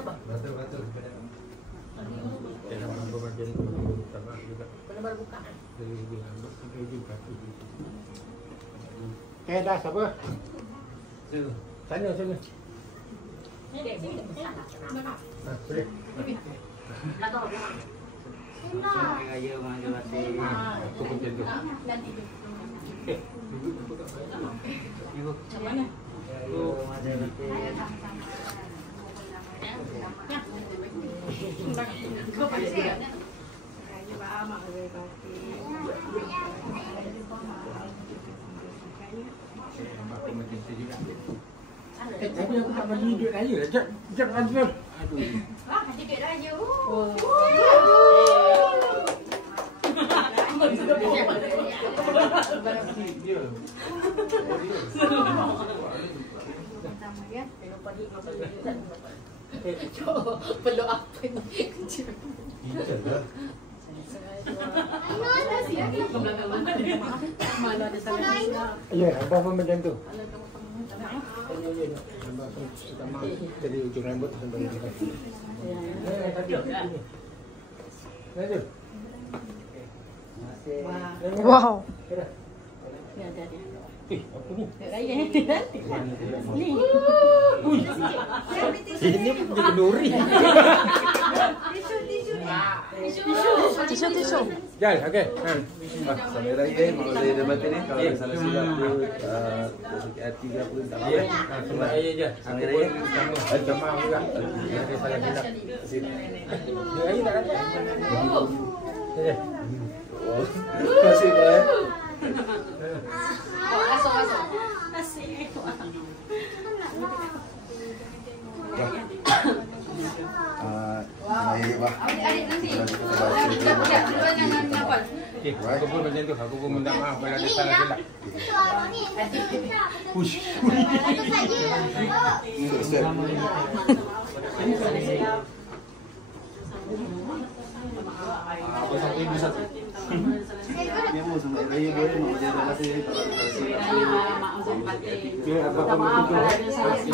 Batal-batal kepada dalam bagian itu sama juga. Benar-benar bukaan. Dah siapa? Tanya sini. Boleh. Raya Mahal Batin. Itu penting tu. Ibu. Macam mana? Raya Mahal Batin. Kau pasti tak? Tapi aku tak bagi duit raya. Jap transfer. Aduh. Tiket raya. Perlu apa ni? Mana ada salah. Ya, abah pun macam tu. Abah pun suka maaf dari ujung rambut sampai ujung kaki. Wow. Apa ni? Raya ni. Ini jadi kenduri. Tisu. Jal, okey. Sampai raya Mahal Raya Batin ni kalau ada salah silap tu sakit hati ke apa tak apa. Sampai raya je. Sampai raya sama. Sama juga. Ada salah silap. Dia raya tak ada. Ya. Terima kasih Pak. Asal. Baik Pak. Adik nanti. Budak dengan Napol. Okey, aku pun macam tu. Aku pun minta maaf kalau ada salah silap. Push. Apa sampai ibu satu? Dia mau sampai raya boleh mau dia dah kata ni kalau ada silap. Dia apa pun begitu.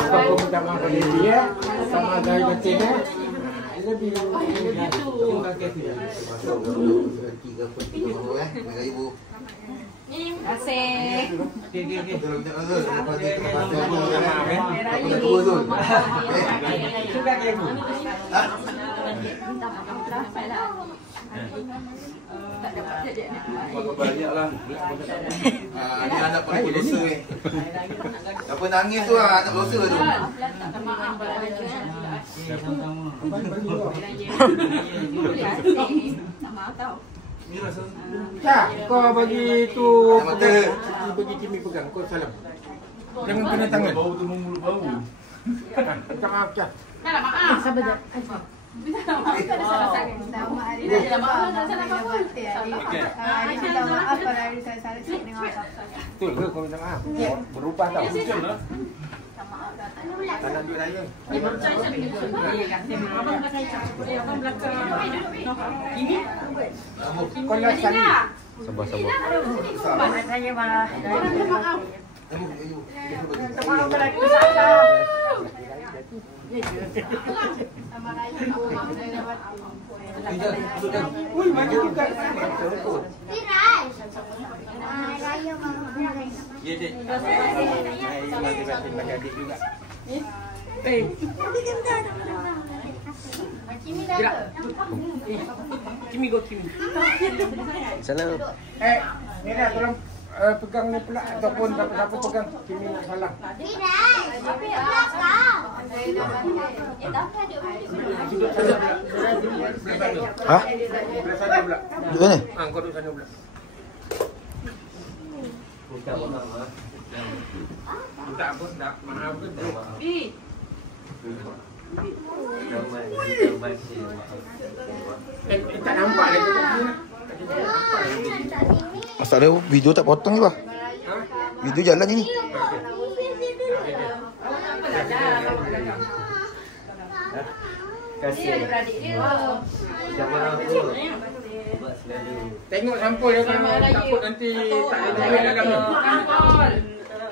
Apa pun minta maaf pada dia. Sama dari batinnya. Lebih Asyik. Banyaklah. Ni anak paling dosa ni. Apa nangis tu anak dosa tu. Cak, kau bagi tu bagi Kimi pegang, kau salam. Jangan kena tangan. Bau tu mulut bau. Minta maaf, Cak. Dah maaf. Sabar dah. Minta maaf tak ada salah-salah. Minta maaf Tak ada salah apa-apa. minta maaf kalau ada salah-salah dengan apa. Betul ke kau minta maaf? Berubah tau. Tangan duit raya. Abang belakang. Abang belakang. Ini. Kau nak sekali. Sabar. Saya malah. Minta maaf. Minta maaf kalau ada salah. Sama raya Mahal Raya Batin. Ui, macam juga. Raya Mahal. Ya, Dik. Saya bagi batin bagi adik juga. Kimi dah ke? Kimi go Kimi. Sana. Ni dah tolong pegang ni pula ataupun siapa pegang Kimi nak salam. Hah? Belah sana pula. Duduk mana? Kau duduk sana pula. Bukan apa-apa. Tak apa, tak maaf ke tak? Tak nampak lagi kat sini. Asal ada video tak potong ni, Pak. Video jalan ni. Kasih adik-beradik dia. Jangan apa. Buat selalu. Tengok sampul dia kalau takut nanti tak ada duit dalam ni.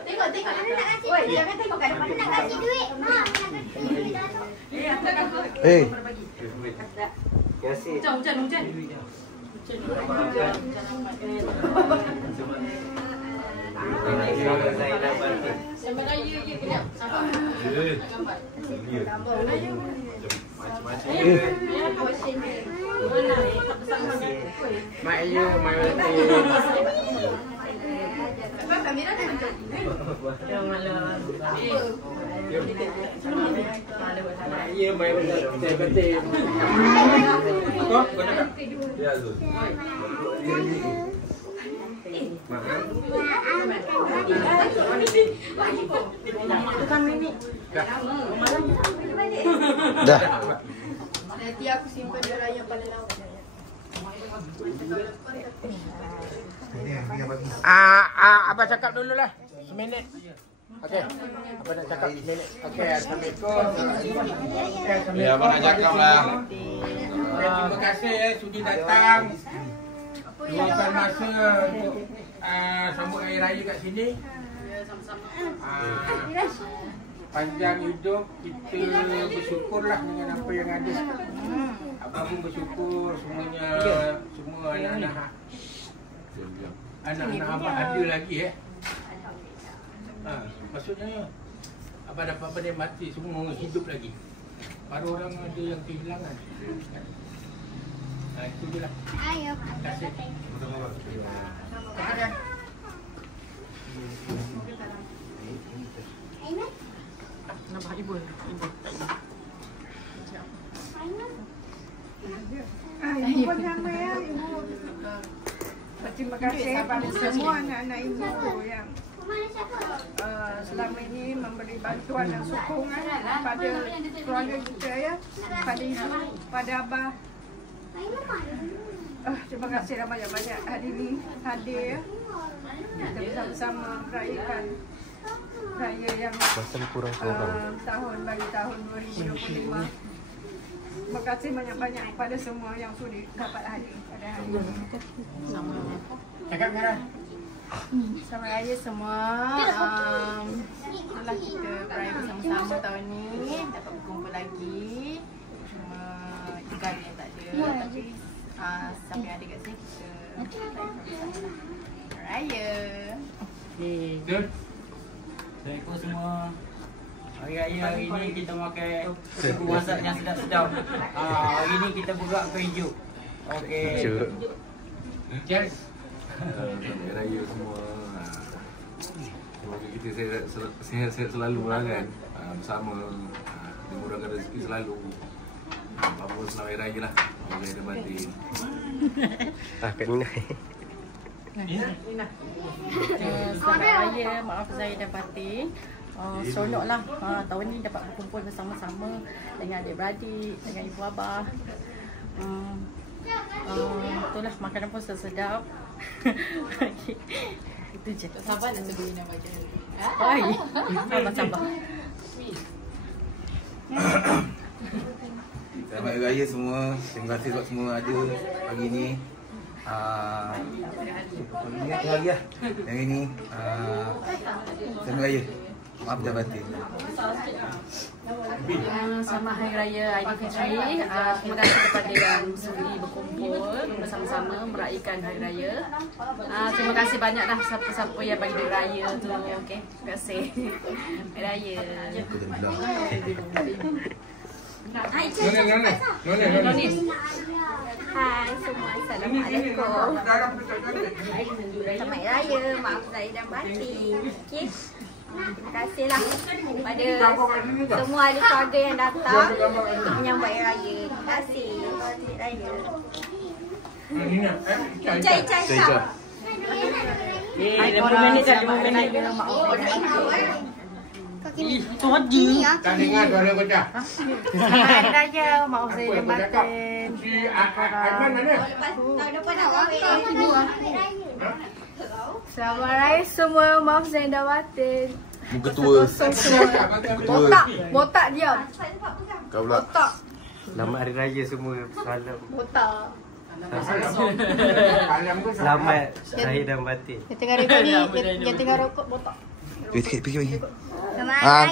Tengok. Oi, jangan tengok kat depan. Nak kasih duit. Mak, nak kasih duit. Kasih. Hujan. Zaida Bati. Sama raya je kena. Sabar. Gambar. Macam-macam. Mak Ayu, Mak Ayu. Kamera dah macam Ya, Mak Ayu. Saya kata. Kau cakap. Ya, Zul. Dah. Nanti aku simpan dia raya pada laut. Abang cakap dululah. Seminit. Okey. Abang nak cakap seminit. Okey, Assalamualaikum. Ya, abang nak cakap lah. Terima kasih sudi datang. Luangkan masa untuk sambut hari raya kat sini. Panjang hidup, kita bersyukurlah dengan apa yang ada. Abang pun bersyukur semuanya, semua anak-anak abang ada lagi maksudnya abang dapat menikmati semua hidup lagi. Baru orang ada yang kehilangan. Itu je lah. Ayo. Terima kasih. nampak ibu. Ibu pun sama ya, ibu. Terima kasih pada semua anak-anak ibu yang selama ini memberi bantuan dan sokongan pada keluarga kita ya, pada ibu, pada abah. Terima kasih banyak-banyak hari ini hadir ya. Kita bersama-sama merayakan raya yang tahun bagi tahun 2025. Terima kasih banyak-banyak kepada semua yang sudi dapat hadir pada hari ini. Cakap merah. Selamat raya semua. Itulah kita beraya bersama-sama tahun ni. Dapat berkumpul lagi. Cuma tiga hari yang tak ada. Tapi sampai ada kat sini kita bersama. Raya. Assalamualaikum semua. Hari raya hari ni kita makan suku masak yang sedap-sedap. Hari ni kita buka ke hijau. Okey. Cheers. Hari raya semua. Semoga kita sihat-sihat selalu lah kan. Bersama. Dimurahkan rezeki selalu. Apa selamat hari raya lah. Orang ada batin. Kak Nina. Selamat raya, maaf Zahid dan Batin. Seronoklah tahun ni dapat berkumpul bersama-sama dengan adik-beradik, dengan ibu abah. Itulah, makanan pun sedap. Itu je. Sabar nak sebut Ina baca. Sabar. Selamat Hari Raya semua. Terima kasih sebab semua ada pagi ni. Ini lagi lah. Yang ini Selamat Raya. Maaf dah batin. Selamat Hari Raya Aidilfitri. Terima kasih kepada yang sudi berkumpul bersama-sama meraihkan Hari Raya. Terima kasih banyaklah siapa-siapa yang bagi duit raya tu. Okey, terima kasih. Hari Raya. Hai, Nonis. Hai semua, Assalamualaikum. Selamat Raya, maaf Zahid dan Batin. Okey. Terima kasihlah kepada semua ahli keluarga yang datang untuk menyambut Hari Raya. Terima kasih. Hari Raya. Ica. 5 minit dah, 5 minit. Itu haji. Tak dengar suara pecah. Hari Raya, maaf Zahid dan Batin. Si Aiman mana? Tahun depan nak buat Selamat raya semua, maaf Zain dan Batin. Muka tua. Botak diam. Kau pula. Botak. Selamat Hari Raya semua. Salam. Botak. Alam pun Selamat Zahid dan Batin. Dia tengah rekod ni, dia tengah rokok botak. Pergi bagi.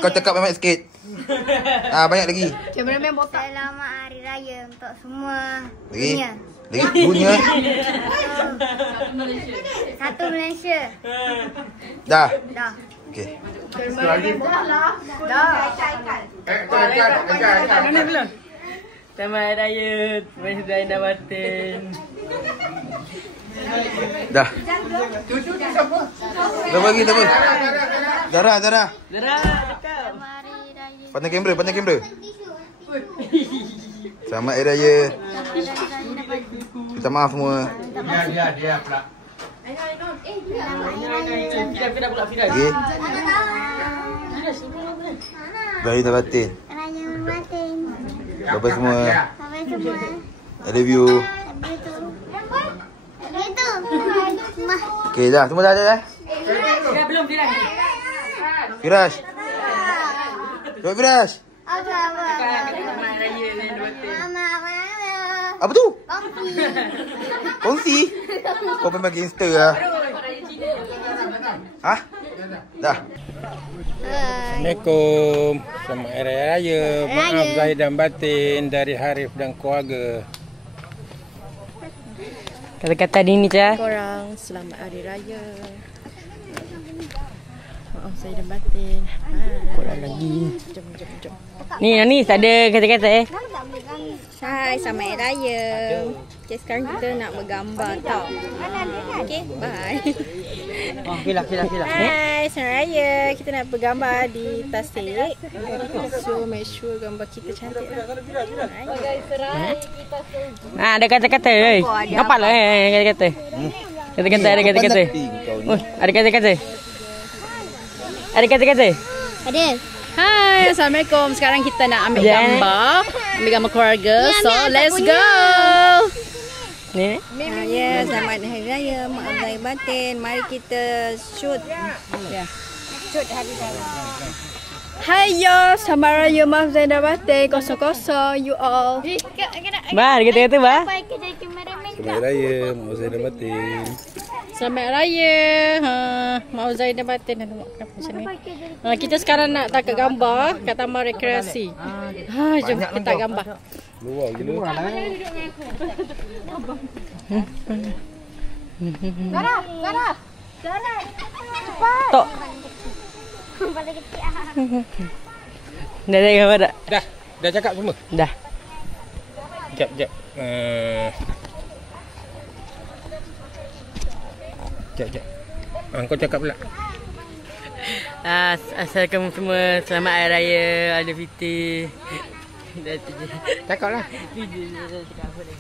Kau cakap banyak sikit. Banyak lagi. Cameraman botak. Selamat Hari Raya untuk semua Lagi. dunia. Lagi dunia. Satu Malaysia. Dah. Dah. Okey. Selamat Hari Raya Malaysia Zahid dan Batin. Dah. Dah bagi tak apa. Zara. Zara, cakap. Pandang kamera. Selamat Hari Raya. Minta maaf semua. Dia pula. Fidah pula, Fidah. Okey. Zahid dan Batin. Raya Batin. Bye semua. Sampai semua. I love you. Itu. Okey dah. Semua dah. Fidah belum, Fidah. Firash. Jom Firash. Selamat Selamat Raya Zahid dan Batin. Raya. Apa tu? Kongsi. Kongsi? Kau memang gangster lah. Hah? Dah. Assalamualaikum. Selamat Hari Raya. Maaf Zahid dan Batin dari Harif dan keluarga. Kata-kata Dini, Cah. Korang selamat Hari Raya. Maaf saya dan batin. Korang lagi. Jom. Ni tak ada kata-kata Hai, selamat Hari Raya. Okay, sekarang kita nak bergambar tau. Okay, bye. Oh, Filah. Hai, selamat Raya. Kita nak bergambar di Tasik. So, make sure gambar kita cantik lah. Ada kata-kata. Nampak lah kata-kata. Kata-kata, ada kata-kata. Ada kata-kata. Ada kata-kata. Ada. Hai, Assalamualaikum. Sekarang kita nak ambil gambar keluarga. So, let's go. Ni. Ya, selamat Hari Raya. Maaf Zahid Batin. Mari kita shoot. Ya. Shoot Hari Raya. Hai yo, selamat Raya maaf Zahid dan Batin. 00 you all. Bah, ada kata-kata bah. Selamat Raya. Maaf Zahid dan Batin. Selamat Raya. Maaf Zahid dan Batin. Macam ni. Kita sekarang nak tangkap gambar kat Taman Rekreasi. Jom kita gambar. Luar gila. Zara. Tok. Dah gambar tak? Dah cakap semua? Dah. Jap. Jap. Kau cakap pula. Assalamualaikum semua. Selamat Hari Raya Aidilfitri. Cakaplah. Cakap apa lagi?